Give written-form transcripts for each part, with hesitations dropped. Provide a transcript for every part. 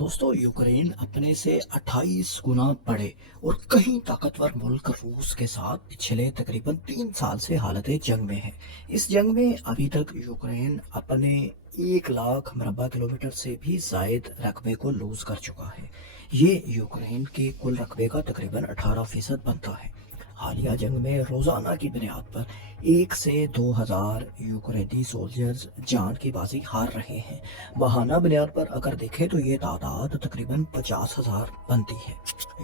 दोस्तों यूक्रेन अपने से 28 गुना बड़े और कहीं ताकतवर मुल्क रूस के साथ पिछले तकरीबन 3 साल से हालत जंग में है। इस जंग में अभी तक यूक्रेन अपने 1 लाख मरबा किलोमीटर से भी जायद रकबे को लूज कर चुका है। ये यूक्रेन के कुल रकबे का तकरीबन 18% बनता है। हालिया जंग में रोजाना की बुनियाद पर 1 से 2 हजार यूक्रेनी सोल्जर्स जान की बाजी हार रहे हैं। बहाना बुनियाद पर अगर देखें तो ये तादाद तकरीबन 50,000 बनती है।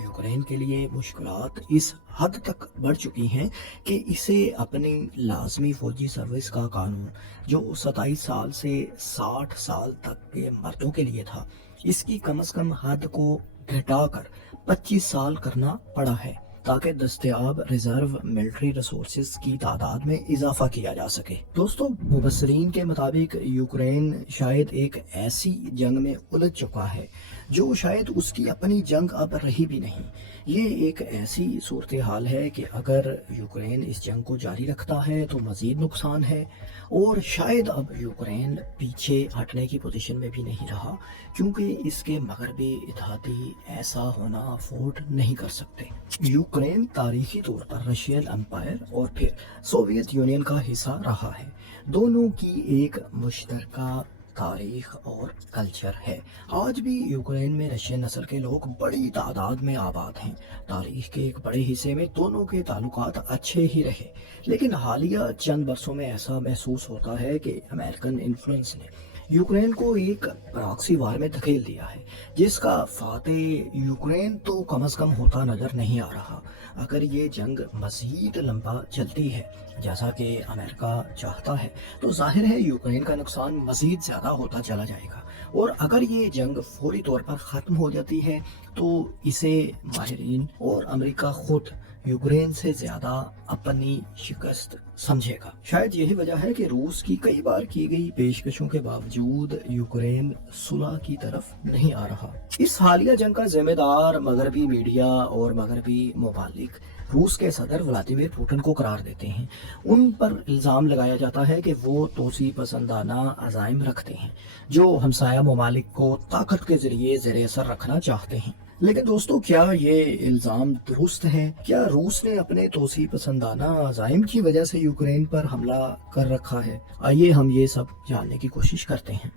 यूक्रेन के लिए मुश्किलात इस हद तक बढ़ चुकी हैं कि इसे अपनी लाजमी फौजी सर्विस का कानून, जो 27 साल से 60 साल तक के मर्दों के लिए था, इसकी कम से कम हद को घटाकर 25 साल करना पड़ा है ताकि दस्तयाब रिजर्व मिलिट्री रिसोर्सेज की तादाद में इजाफा किया जा सके। दोस्तों, मुबस्सरीन के मुताबिक यूक्रेन शायद एक ऐसी जंग में उलझ चुका है जो शायद उसकी अपनी जंग अब रही भी नहीं। ये एक ऐसी सूरत हाल है कि अगर यूक्रेन इस जंग को जारी रखता है तो मजीद नुकसान है, और शायद अब यूक्रेन पीछे हटने की पोजीशन में भी नहीं रहा, क्योंकि इसके मगरबी इत्तेहादी ऐसा होना अफोर्ड नहीं कर सकते। यूक्रेन तारीखी तौर पर रशियन एम्पायर और फिर सोवियत यूनियन का हिस्सा रहा है। दोनों की एक मुश्तरका तारीख और कल्चर है। आज भी यूक्रेन में रशियन नस्ल के लोग बड़ी तादाद में आबाद हैं। तारीख के एक बड़े हिस्से में दोनों के ताल्लुकात अच्छे ही रहे, लेकिन हालिया चंद बरसों में ऐसा महसूस होता है कि अमेरिकन इन्फ्लुएंस ने यूक्रेन को एक प्रॉक्सी वार में धकेल दिया है, जिसका फातेह यूक्रेन तो कम से कम होता नजर नहीं आ रहा। अगर ये जंग मजीद लंबा चलती है जैसा कि अमेरिका चाहता है तो जाहिर है यूक्रेन का नुकसान मजीद ज्यादा होता चला जाएगा, और अगर ये जंग फौरी तौर पर ख़त्म हो जाती है तो इसे माहिरीन और अमेरिका खुद यूक्रेन से ज्यादा अपनी शिकस्त समझेगा। शायद यही वजह है कि रूस की कई बार की गई पेशकशों के बावजूद यूक्रेन सुलह की तरफ नहीं आ रहा। इस हालिया जंग का जिम्मेदार मगरबी मीडिया और मगरबी ममालिक रूस के सदर व्लादिमीर पुतिन को करार देते हैं। उन पर इल्ज़ाम लगाया जाता है कि वो तोसी पसंदाना अज़ाइम रखते हैं जो हमसाया ममालिक को ताकत के जरिए ज़ेर असर रखना चाहते हैं। लेकिन दोस्तों, क्या ये इल्ज़ाम दुरुस्त है? क्या रूस ने अपने तोसी पसंदाना अज़ाइम की वजह से यूक्रेन पर हमला कर रखा है? आइए हम ये सब जानने की कोशिश करते हैं।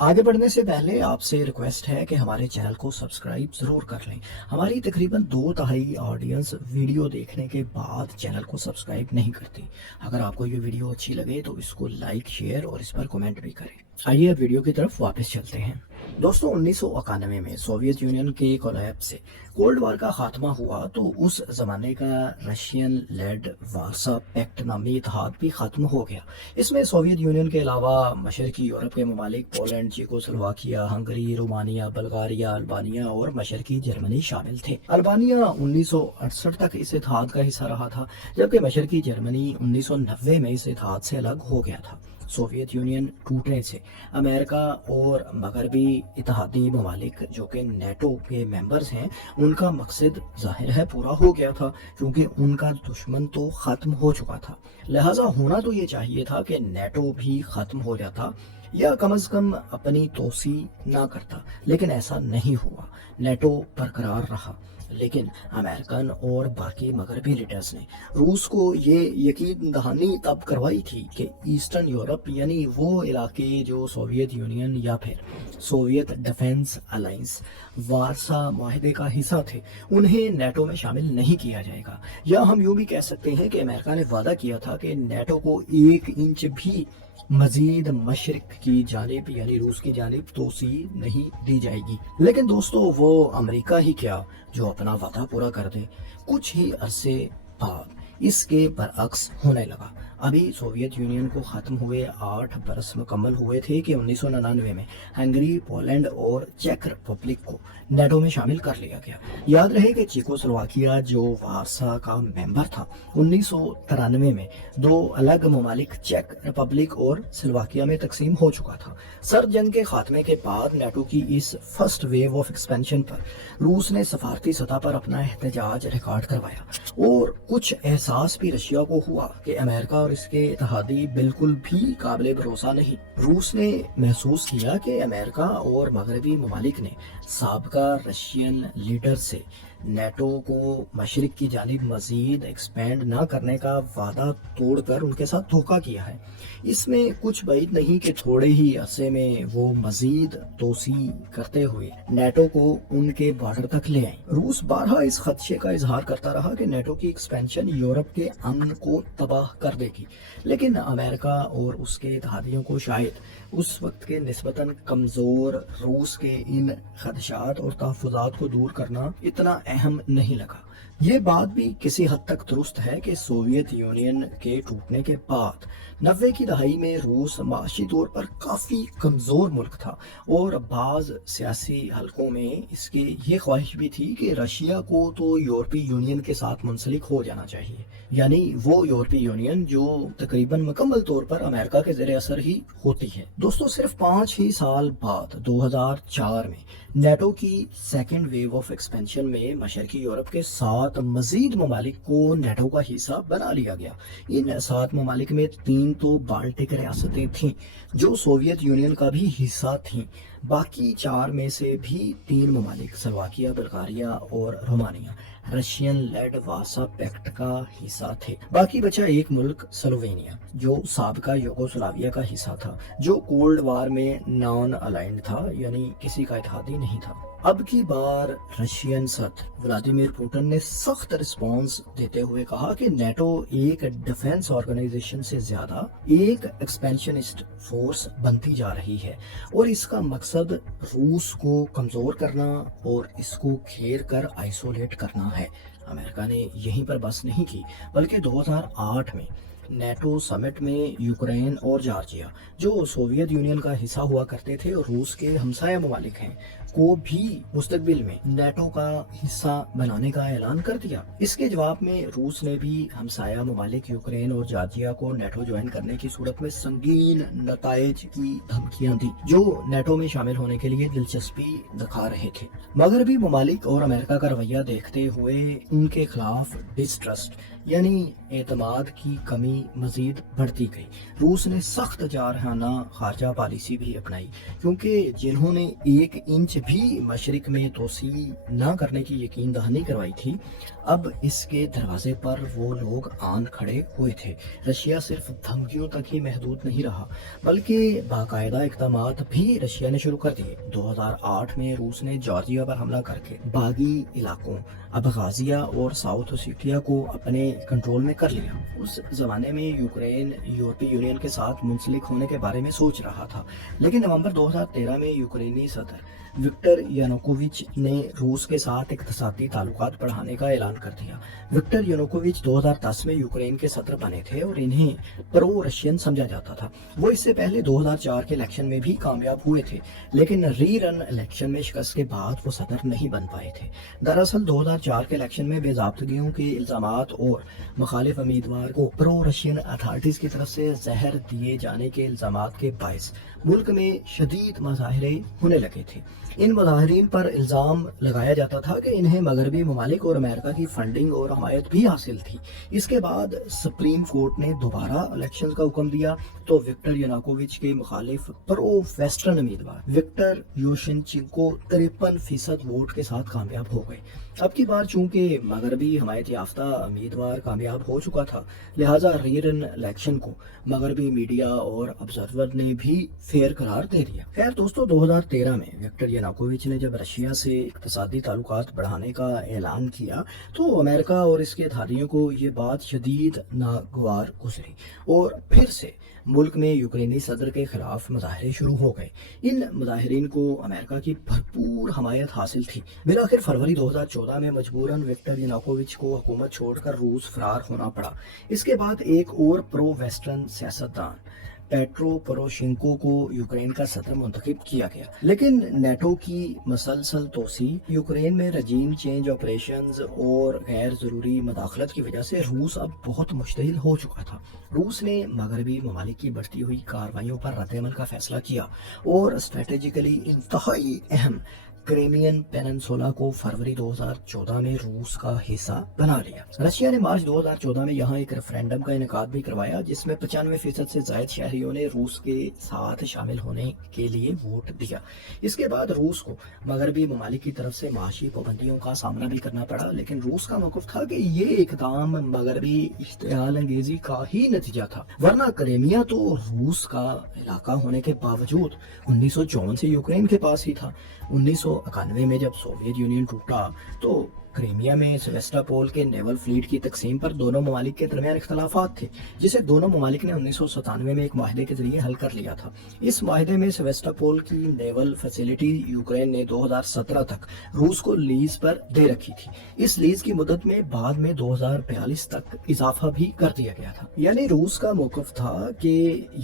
आगे बढ़ने से पहले आपसे रिक्वेस्ट है कि हमारे चैनल को सब्सक्राइब जरूर कर लें। हमारी तकरीबन 2/3 ऑडियंस वीडियो देखने के बाद चैनल को सब्सक्राइब नहीं करती। अगर आपको ये वीडियो अच्छी लगे तो इसको लाइक, शेयर और इस पर कमेंट भी करें। आइए अब वीडियो की तरफ वापस चलते हैं। दोस्तों, 1991 में सोवियत यूनियन के कोलैप्स से कोल्ड वार का खात्मा हुआ तो उस जमाने का रशियन लेड वार्सा पैक्ट नामी इत्तेहाद भी खत्म हो गया। इसमें सोवियत यूनियन के अलावा मशरकी यूरोप के ममालिक Poland, Czechoslovakia, Hungary, Romania, Bulgaria, Albania और मशरकी जर्मनी शामिल थे। अल्बानिया 1968 तक इस इत्तेहाद का हिस्सा रहा था, जबकि मशरकी जर्मनी 1990 में इस इत्तेहाद से अलग हो गया था। सोवियत यूनियन टूटने से अमेरिका और मगरबी इत्तेहादी ममालिक जो कि नेटो के मेंबर्स हैं, उनका मकसद जाहिर है पूरा हो गया था, क्योंकि उनका दुश्मन तो ख़त्म हो चुका था। लिहाजा होना तो ये चाहिए था कि नेटो भी ख़त्म हो जाता या कम से कम अपनी तोसी ना करता, लेकिन ऐसा नहीं हुआ। नेटो बरकरार रहा, लेकिन अमेरिकन और बाकी मगरबी लीडर्स ने रूस को ये यकीन दहानी तब करवाई थी कि ईस्टर्न यूरोप यानी वो इलाके जो सोवियत यूनियन या फिर सोवियत डिफेंस अलायंस वार्सा माहिदे का हिस्सा थे, उन्हें नेटो में शामिल नहीं किया जाएगा। या हम यूँ भी कह सकते हैं कि अमेरिका ने वादा किया था कि नेटो को 1 इंच भी मजीद मशरिक की जानिब यानी रूस की जानिब तोसी नहीं दी जाएगी। लेकिन दोस्तों, वो अमेरिका ही क्या जो अपना वादा पूरा कर दे। कुछ ही अरसे बाद इसके बरअक्स होने लगा। अभी सोवियत यूनियन को ख़त्म हुए 8 बरस मुकम्मल हुए थे कि 1999 में हंगरी, पोलैंड और चेक रिपब्लिक को नेटो में शामिल कर लिया गया। याद रहे कि चेकोस्लोवाकिया जो वार्सा का मेंबर था, 1993 में 2 अलग ममालिक चेक रिपब्लिक और स्लोवाकिया में तकसीम हो चुका था। सर्द जंग के खात्मे के बाद नेटो की इस फर्स्ट वेव ऑफ एक्सपेंशन पर रूस ने सफारती सतह पर अपना एहतजाज रिकॉर्ड करवाया और कुछ एहसास भी रशिया को हुआ कि अमेरिका और इसके इत्तेहादी बिल्कुल भी काबिल भरोसा नहीं। रूस ने महसूस किया कि अमेरिका और मगरबी ममालिक ने साबका रशियन लीडर से नेटो को मशरिक की जानिब मजीद एक्सपेंड ना करने का वादा तोड़कर उनके साथ धोखा किया है। इसमें कुछ بعید नहीं कि थोड़े ही अरसे में वो मजीद तोसी करते हुए नेटो को उनके बॉर्डर तक ले आए। रूस बारहा इस खदशे का इजहार करता रहा कि नेटो की एक्सपेंशन यूरोप के अमन को तबाह कर देगी, लेकिन अमेरिका और उसके इत्तेहादियों को शायद उस वक्त के निस्बतन कमज़ोर रूस के इन खदशात और तहफ़्फ़ुज़ात को दूर करना इतना अहम नहीं लगा। ये बात भी किसी हद तक दुरुस्त है कि सोवियत यूनियन के टूटने के बाद 90 की दहाई में रूस माशी तौर पर काफ़ी कमज़ोर मुल्क था और बाज़ सियासी हलकों में इसकी ये ख्वाहिश भी थी कि रशिया को तो यूरोपीय यूनियन के साथ मुंसलिक हो जाना चाहिए, यानी वो यूरोपीय यूनियन जो तकरीबन मुकम्मल तौर पर अमेरिका के ज़ेरे असर ही होती है। दोस्तों, सिर्फ 5 ही साल बाद 2004 में नेटो की सेकेंड वेव ऑफ एक्सपेंशन में मशरकी यूरोप के 7 मजीद ममालिक को नेटो का हिस्सा बना लिया गया। इन 7 ममालिक में 3 तो बाल्टिक रियासतें थीं जो सोवियत यूनियन का भी हिस्सा थीं। बाकी 4 में से भी 3 ममालिक स्लोवाकिया, बल्गारिया और Romania Russian led Warsaw Pact का हिस्सा थे। बाकी बचा एक मुल्क स्लोवेनिया जो साबका यूगोस्लाविया का हिस्सा था, जो कोल्ड वार में नॉन अलाइंड था, यानी किसी का इत्तेहादी नहीं था। अब की बार रशियन सदर व्लादिमीर पुतिन ने सख्त रिस्पांस देते हुए कहा कि नेटो एक डिफेंस ऑर्गेनाइजेशन से ज्यादा एक एक्सपेंशनिस्ट फोर्स बनती जा रही है और इसका मकसद रूस को कमजोर करना और इसको घेर कर आइसोलेट करना है। अमेरिका ने यहीं पर बस नहीं की, बल्कि 2008 में नेटो समिट में यूक्रेन और जॉर्जिया, जो सोवियत यूनियन का हिस्सा हुआ करते थे और रूस के हमसाया ममालिक हैं, को भी मुस्तकबिल में नेटो का हिस्सा बनाने का ऐलान कर दिया। इसके जवाब में रूस ने भी हमसाया ममालिक यूक्रेन और जॉर्जिया को नेटो ज्वाइन करने की सूरत में संगीन नताइज की धमकियां दी, जो नेटो में शामिल होने के लिए दिलचस्पी दिखा रहे थे। मगरबी ममालिक और अमेरिका का रवैया देखते हुए उनके खिलाफ डिस्ट्रस्ट यानी एतमाद की कमी मजीद बढ़ती गई। रूस ने सख्त जारहाना खारजा पॉलिसी भी अपनाई, क्योंकि जिन्होंने 1 इंच भी मशरिक में तोसी न करने की यकीन दहानी करवाई थी, अब इसके दरवाजे पर वो लोग आन खड़े हुए थे। रशिया सिर्फ धमकियों तक ही महदूद नहीं रहा, बल्कि बाकायदा इक़दामात भी रशिया ने शुरू कर दिए। 2008 में रूस ने जॉर्जिया पर हमला करके बागी इलाकों अबखाजिया और साउथ ओसेटिया को अपने कंट्रोल में कर लिया। उस जमाने में यूक्रेन यूरोपीय यूनियन के साथ मुंसलिक होने के बारे में सोच रहा था, लेकिन नवंबर 2013 में यूक्रेनी सदर विक्टर यानुकोविच ने रूस के साथ इक़्तिसादी ताल्लुकात बढ़ाने का ऐलान कर दिया। विक्टर यानुकोविच 2010 में यूक्रेन के सदर बने थे और इन्हें प्रो रशियन समझा जाता था। वो इससे पहले 2004 के इलेक्शन में भी कामयाब हुए थे, लेकिन री रन इलेक्शन में शिकस्त के बाद वो सदर नहीं बन पाए थे। दरअसल 2004 के इलेक्शन में बेज़ाब्तगियों के इल्जामात और मुखालिफ उम्मीदवार को प्रो रशियन अथॉरिटीज की तरफ से जहर दिए जाने के इल्जामात के बायस मुल्क में शदीद मुजाहरे होने लगे थे। इन मुजाहिरीन पर इल्ज़ाम लगाया जाता था कि इन्हें मगरबी ममालिक और अमेरिका की फंडिंग और हमायत भी हासिल थी। इसके बाद सुप्रीम कोर्ट ने दोबारा इलेक्शन का हुक्म दिया तो विक्टर यानुकोविच के मुखालिफ प्रो वेस्टर्न उम्मीदवार विक्टर यूशेनचिंको 53% वोट के साथ कामयाब हो गए। अब की बार चूंकि मगरबी हमायत याफ्ता उम्मीदवार कामयाब हो चुका था, लिहाजा रीरन इलेक्शन को मगरबी मीडिया और ऑब्जर्वर ने भी फेयर करार दे दिया। खैर दोस्तों, 2013 में विक्टर यानुकोविच ने जब रशिया से इक़्तिसादी ताल्लुकात बढ़ाने का ऐलान किया तो अमेरिका और इसके इत्तेहादियों को ये बात शदीद नागवार गुजरी और फिर से मुल्क में यूक्रेनी सदर के खिलाफ मुजाहरे शुरू हो गए। इन मुजाहिरीन को अमेरिका की भरपूर हमायत हासिल थी। बिलाखिर फरवरी 2014 में मजबूरन विक्टर यानुकोविच को हुकूमत छोड़कर रूस फरार होना पड़ा। इसके बाद एक और प्रो वेस्टर्न सियासतदान पेट्रो पोरोशेंको को यूक्रेन का सदर मुंतखब किया गया, लेकिन नेटो की मसलसल तोसी, यूक्रेन में रजीम चेंज ऑपरेशंस और गैर जरूरी मदाखलत की वजह से रूस अब बहुत मुश्तइल हो चुका था। रूस ने मगरबी ममालिक की बढ़ती हुई कार्रवाइयों पर रद्द-ए-अमल का फैसला किया और स्ट्रेटेजिकली इंतहाई अहम क्रेमियन पेनिनसुला को फरवरी 2014 में रूस का हिस्सा बना लिया। रशिया ने मार्च 2014 में यहाँ एक रेफरेंडम का इनेकाद भी करवाया जिसमें 95% से ज्यादा शहरियों ने रूस के साथ शामिल होने के लिए वोट दिया। इसके बाद रूस को मगरबी ममालिक की तरफ से माशी पाबंदियों का सामना भी करना पड़ा, लेकिन रूस का मौक़िफ़ था कि ये इक़दाम मगरबी इश्तियाल अंगेजी का ही नतीजा था, वरना क्रेमिया तो रूस का इलाका होने के बावजूद 1954 से यूक्रेन के पास ही था। 1991 में जब सोवियत यूनियन टूटा तो क्रीमिया में सेवेस्टोपोल के नेवल फ्लीट की तकसीम पर दोनों ममालिक के दरमियान इख्तलाफात थे, जिसे दोनों ममालिक ने 1997 में एक माहदे के जरिए हल कर लिया था। इस माहदे में सेवेस्टोपोल की नेवल फैसिलिटी यूक्रेन ने 2017 तक रूस को लीज पर दे रखी थी। इस लीज की मुद्दत में बाद में 2042 तक इजाफा भी कर दिया गया था। यानी रूस का मौक़िफ़ था कि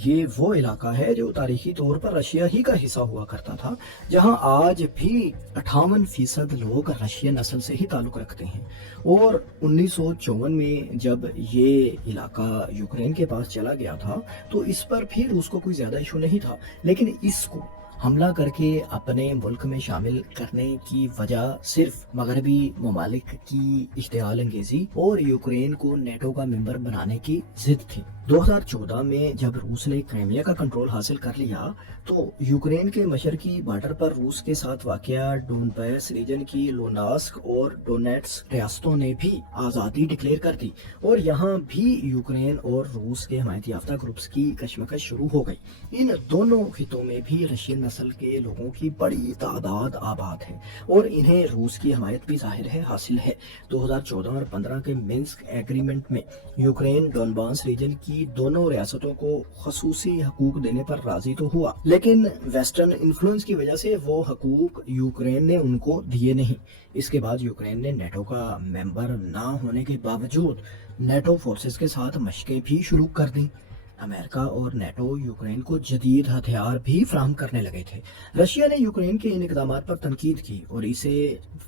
ये वो इलाका है जो तारीखी तौर पर रशिया ही का हिस्सा हुआ करता था, जहाँ आज भी 58% लोग रशियन नस्ल से ही ताल्लुक़ रखते हैं। और 1954 में जब ये इलाका यूक्रेन के पास चला गया था तो इस पर भी रूस को कोई ज़्यादा इशू नहीं था, लेकिन इसको हमला करके अपने मुल्क में शामिल करने की वजह सिर्फ मगरबी ममालिक की इश्तियाल अंगेजी और यूक्रेन को नेटो का मेंबर बनाने की जिद थी। 2014 में जब रूस ने क्रीमिया का कंट्रोल हासिल कर लिया तो यूक्रेन के मशरकी बॉर्डर पर रूस के साथ वाक़या डोनबास रीजन की लोनास्क और डोनेट्स्क रियासतों ने भी आज़ादी डिक्लेयर कर दी और यहाँ भी यूक्रेन और रूस के हमायत याफ्ता ग्रुप्स की कशमकश शुरू हो गई। इन दोनों खितों में भी रशियन नस्ल के लोगों की बड़ी तादाद आबाद है और इन्हें रूस की हमायत भी जाहिर है हासिल है। 2014 और 15 के मिन्स्क एग्रीमेंट में यूक्रेन डोनबास रीजन की दोनों रियासतों को खसूसी हकूक देने पर राजी तो हुआ, लेकिन वेस्टर्न इन्फ्लुएंस की वजह से वो हकूक यूक्रेन ने उनको दिए नहीं। इसके बाद यूक्रेन ने नेटो का मेंबर ना होने के बावजूद नेटो फोर्सेस के साथ मशकें भी शुरू कर दी। अमेरिका और नेटो यूक्रेन को जदीद हथियार भी फराहम करने लगे थे। रशिया ने यूक्रेन के इन इक़दाम पर तनकीद की और इसे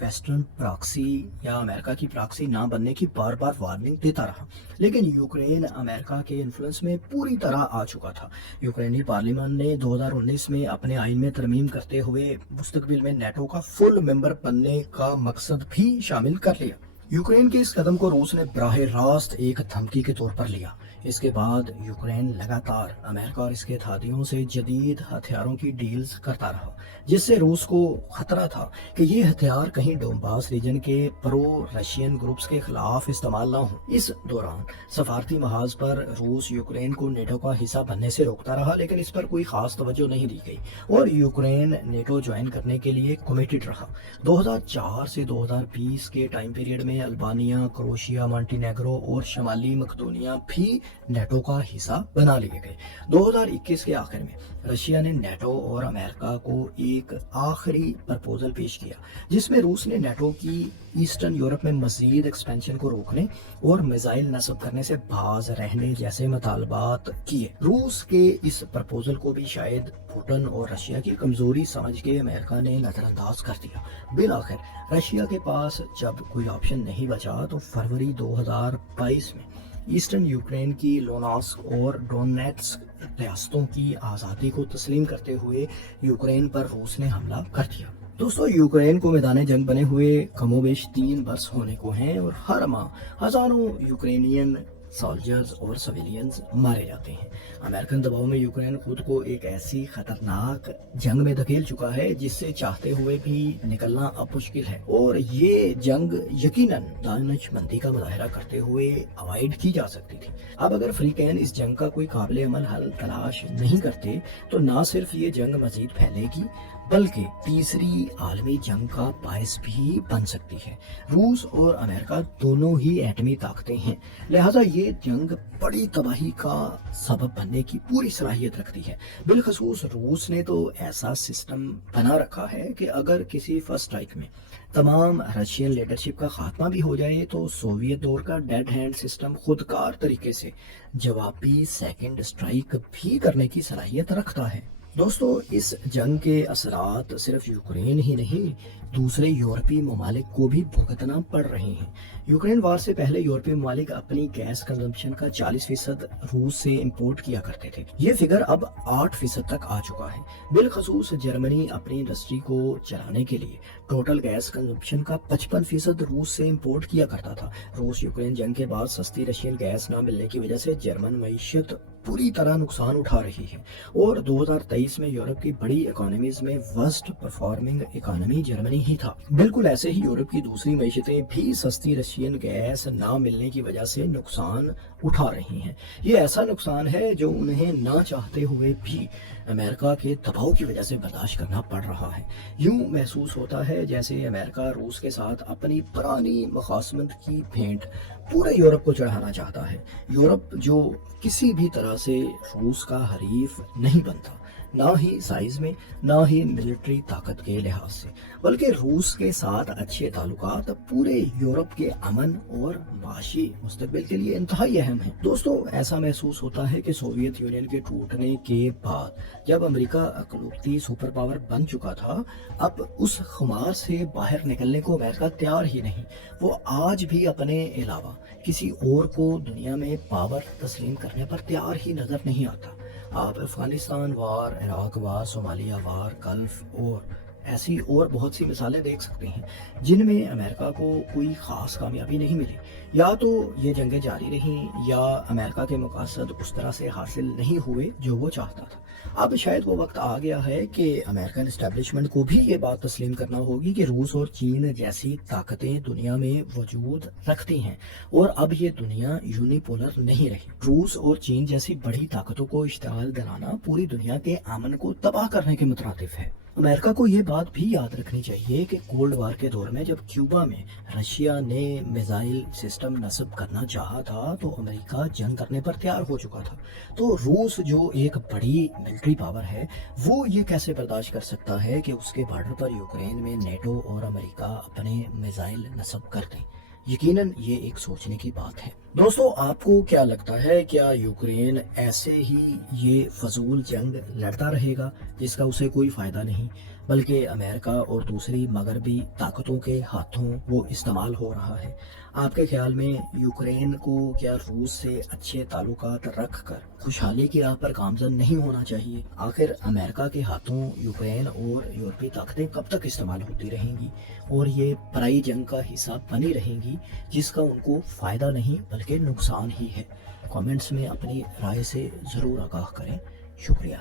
वेस्टर्न प्रॉक्सी या अमेरिका की प्रॉक्सी ना बनने की बार बार वार्निंग देता रहा, लेकिन यूक्रेन अमेरिका के इन्फ्लुएंस में पूरी तरह आ चुका था। यूक्रेनी पार्लियामेंट ने 2019 में अपने आइन में तरमीम करते हुए मुस्तकबिल में नेटो का फुल मेंबर बनने का मकसद भी शामिल कर लिया। यूक्रेन के इस कदम को रूस ने बराह रास्त एक धमकी के तौर पर लिया। इसके बाद यूक्रेन लगातार अमेरिका और इसके इत्तेहादियों से जदीद हथियारों की डील्स करता रहा, जिससे रूस को खतरा था कि ये हथियार कहीं डोनबास रीजन के प्रो रशियन ग्रुप्स के खिलाफ इस्तेमाल ना हो। इस दौरान सफारती महाज पर रूस यूक्रेन को नेटो का हिस्सा बनने से रोकता रहा, लेकिन इस पर कोई खास तवज्जो नहीं दी गई और यूक्रेन नेटो ज्वाइन करने के लिए कमिटेड रहा। 2004 से 2020 के टाइम पीरियड में अल्बानिया, क्रोएशिया, मॉन्टेनेग्रो और शमाली मकदोनिया भी नेटो का हिस्सा बना लिए गए। 2021 के आखिर में रशिया ने नेटो और अमेरिका को एक आखिरी प्रपोजल पेश किया, जिसमें रूस ने नेटो की ईस्टर्न यूरोप में मजीद एक्सपेंशन को रोकने और मिसाइल नस्ब करने से बाज रहने जैसे मुतालबात किए। रूस के इस प्रपोजल को भी शायद पुतिन और रशिया की कमजोरी समझ के अमेरिका ने नजरअंदाज कर दिया। बिलाखिर रशिया के पास जब कोई ऑप्शन नहीं बचा तो फरवरी 2022 में ईस्टर्न यूक्रेन की लोनास्क और डोनेट्स्क रियासतों की आज़ादी को तस्लीम करते हुए यूक्रेन पर रूस ने हमला कर दिया। दोस्तों, यूक्रेन को मैदान जंग बने हुए कमोबेश 3 वर्ष होने को हैं और हर माह हजारों यूक्रेनियन सोल्जर्स और सिविलियंस मारे जाते हैं। अमेरिकन दबाव में यूक्रेन खुद को एक ऐसी खतरनाक जंग में धकेल चुका है जिससे चाहते हुए भी निकलना अब मुश्किल है और ये जंग यकीनन दानिशमंदी का मुजाहरा करते हुए अवॉइड की जा सकती थी। अब अगर अफ्रीकन इस जंग का कोई काबिल अमल हल तलाश नहीं करते तो ना सिर्फ ये जंग मजीद फैलेगी बल्कि तीसरी आलमी जंग का बायस भी बन सकती है। रूस और अमेरिका दोनों ही एटमी ताकतें हैं, लिहाजा ये जंग बड़ी तबाही का सबब बनने की पूरी सलाहियत रखती है। बिलखसूस रूस ने तो ऐसा सिस्टम बना रखा है कि अगर किसी फर्स्ट स्ट्राइक में तमाम रशियन लीडरशिप का खात्मा भी हो जाए तो सोवियत दौर का डेड हैंड सिस्टम खुदकार तरीके से जवाबी सेकंड स्ट्राइक भी करने की सलाहियत रखता है। دوستو اس جنگ کے اثرات صرف یوکرین ہی نہیں دوسرے یورپی ممالک کو بھی بھگتنا پڑ رہے ہیں۔ یوکرین وار سے پہلے یورپی ممالک اپنی گیس کنزمپشن کا 40% روس سے امپورٹ کیا کرتے تھے، یہ فگر اب 8% تک آ چکا ہے۔ بالخصوص جرمنی اپنی انڈسٹری کو چلانے کے لیے ٹوٹل گیس کنزمپشن کا 55% روس سے امپورٹ کیا کرتا تھا۔ روس یوکرین جنگ کے بعد سستی رشین گیس نہ ملنے کی وجہ سے جرمن معیشت پوری طرح نقصان اٹھا رہی ہے، اور 2023 میں یورپ کی بڑی اکانومیز میں ورسٹ پرفارمنگ اکانومی جرمنی ہی تھا۔ بالکل ایسے ہی یورپ کی دوسری معیشتیں بھی سستی رشین گیس نہ ملنے کی وجہ سے نقصان اٹھا رہی ہیں۔ یہ ایسا نقصان ہے جو انہیں نہ چاہتے ہوئے بھی امریکہ کے دباؤ کی وجہ سے برداشت کرنا پڑ رہا ہے۔ یوں محسوس ہوتا ہے جیسے امریکہ روس کے ساتھ اپنی پرانی مخاصمت کی بھینٹ پورے یورپ کو چڑھانا چاہتا ہے۔ یورپ جو کسی بھی طرح سے روس کا حریف نہیں بنتا، نہ ہی سائز میں نہ ہی ملٹری طاقت کے لحاظ سے، بلکہ روس کے ساتھ اچھے تعلقات پورے یورپ کے امن اور معاشی مستقبل کے لیے انتہائی اہم ہیں۔ دوستو ایسا محسوس ہوتا ہے کہ سوویت یونین کے ٹوٹنے کے بعد جب امریکہ اقلیتی سپر پاور بن چکا تھا، اب اس خمار سے باہر نکلنے کو امریکہ تیار ہی نہیں۔ وہ آج بھی اپنے علاوہ کسی اور کو دنیا میں پاور تسلیم کرنے پر تیار ہی نظر نہیں آتا۔ آپ افغانستان وار، عراق وار، صومالیہ وار، گلف اور ایسی اور بہت سی مثالیں دیکھ سکتے ہیں جن میں امریکہ کو کوئی خاص کامیابی نہیں ملی۔ یا تو یہ جنگیں جاری رہیں یا امریکہ کے مقاصد اس طرح سے حاصل نہیں ہوئے جو وہ چاہتا تھا۔ اب شاید وہ وقت آ گیا ہے کہ امریکن اسٹیبلشمنٹ کو بھی یہ بات تسلیم کرنا ہوگی کہ روس اور چین جیسی طاقتیں دنیا میں وجود رکھتی ہیں، اور اب یہ دنیا یونیپولر نہیں رہی۔ روس اور چین جیسی بڑی طاقتوں کو اشتعال دلانا پوری دنیا کے امن کو تباہ کرنے کے مترادف ہے۔ امریکہ کو یہ بات بھی یاد رکھنی چاہیے کہ کولڈ وار کے دور میں جب کیوبا میں رشیا نے میزائل سسٹم نصب کرنا چاہا تھا تو امریکہ جنگ کرنے پر تیار ہو چکا تھا۔ تو روس جو ایک بڑی ملٹری پاور ہے، وہ یہ کیسے برداشت کر سکتا ہے کہ اس کے بارڈر پر یوکرین میں نیٹو اور امریکہ اپنے میزائل نصب کر دیں؟ یقیناً یہ ایک سوچنے کی بات ہے۔ دوستو آپ کو کیا لگتا ہے، کیا یوکرین ایسے ہی یہ فضول جنگ لڑتا رہے گا جس کا اسے کوئی فائدہ نہیں، بلکہ امریکہ اور دوسری مغربی طاقتوں کے ہاتھوں وہ استعمال ہو رہا ہے؟ آپ کے خیال میں یوکرین کو کیا روس سے اچھے تعلقات رکھ کر خوشحالی کی راہ پر گامزن نہیں ہونا چاہیے؟ آخر امریکہ کے ہاتھوں یوکرین اور یورپی طاقتیں کب تک استعمال ہوتی رہیں گی اور یہ پرائی جنگ کا حصہ بنی رہیں گی جس کا ان کو فائدہ نہیں بلکہ نقصان ہی ہے؟ کامنٹس میں اپنی رائے سے ضرور آگاہ کریں۔ شکریہ۔